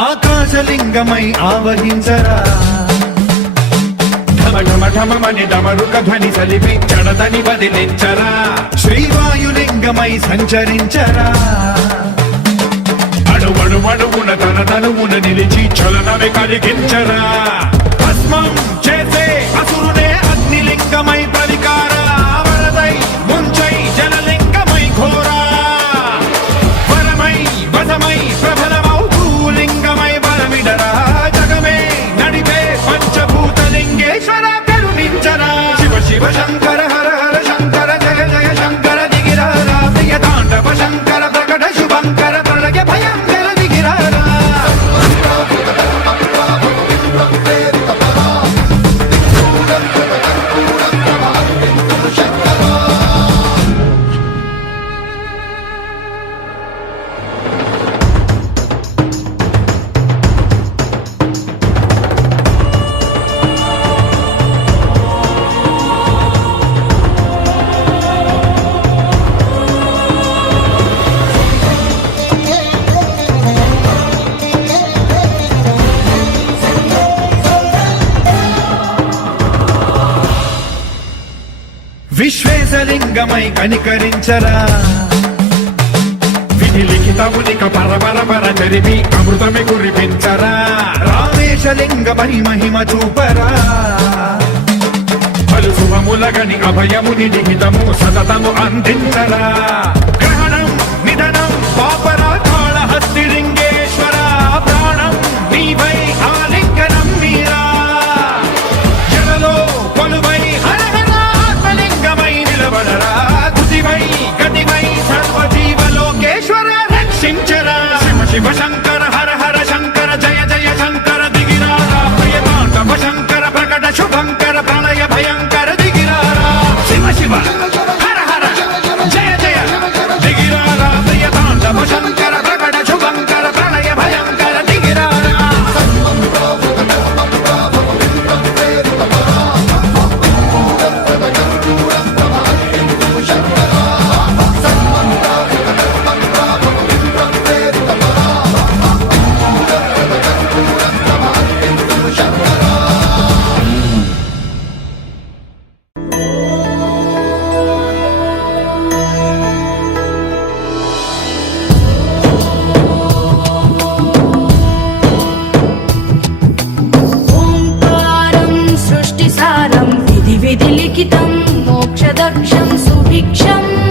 ఆకాశలింగమై ఆవహించరా ఢమఢమఢమని డమరుక ధ్వని సలిపి జడదని వదిలించరా శ్రీవాయులింగమై సంచరించరా అణువణువున తన తనువున నిలిచి చలనమే కలిగించరా భస్మం చేసే అసురునే అగ్నిలింగమై పలికారా వరదై ముంచై జలలింగమై ఘోరా వరమై వసమై ప్రబలమౌ భూలింగమై బలమిడరా జగమే నడిపే పంచభూతలింగేశ్వర కరుణించరా శివ శివ శంకర హర హర శంకర జయ జయ శంకర దిగిరారా ప్రియ తాండవ శంకర ప్రకట శుభంకర ప్రళయ భయంకర దిగిరారా విశ్వేశలింగమై కనికరించరా విధి లిఖితమునిక పరపర జరిపి అమృతమి కురిపించరా రామేశలింగమై మహిమ చూపరా పలు శుభములగని అభయముని నిహితము సతతము అందించరా గ్రహణం నిధనం పాపరా కాళహస్తి లింగేశ్వర ప్రాణం నీవై ఆలింగనం మీరా జలలో కొలువై తుదివై గతివై సర్వజీవలోకేశ్వర రక్షించరా శివ శివ శంకర హర హర శంకర జయ జయ శంకర దిగిరారా ప్రియ తాండవ శంకర ప్రకట శుభంకర ప్రళయ భయంకర దిగిరారా శివ శివ హర హర జయ జయ దిగిరారా ప్రియ తాండవ శంకర ప్రకట శుభంకర ప్రళయ భయంకర దిగిరారా विधिलिखितं मोक्षदक्षं सुभिक्षम्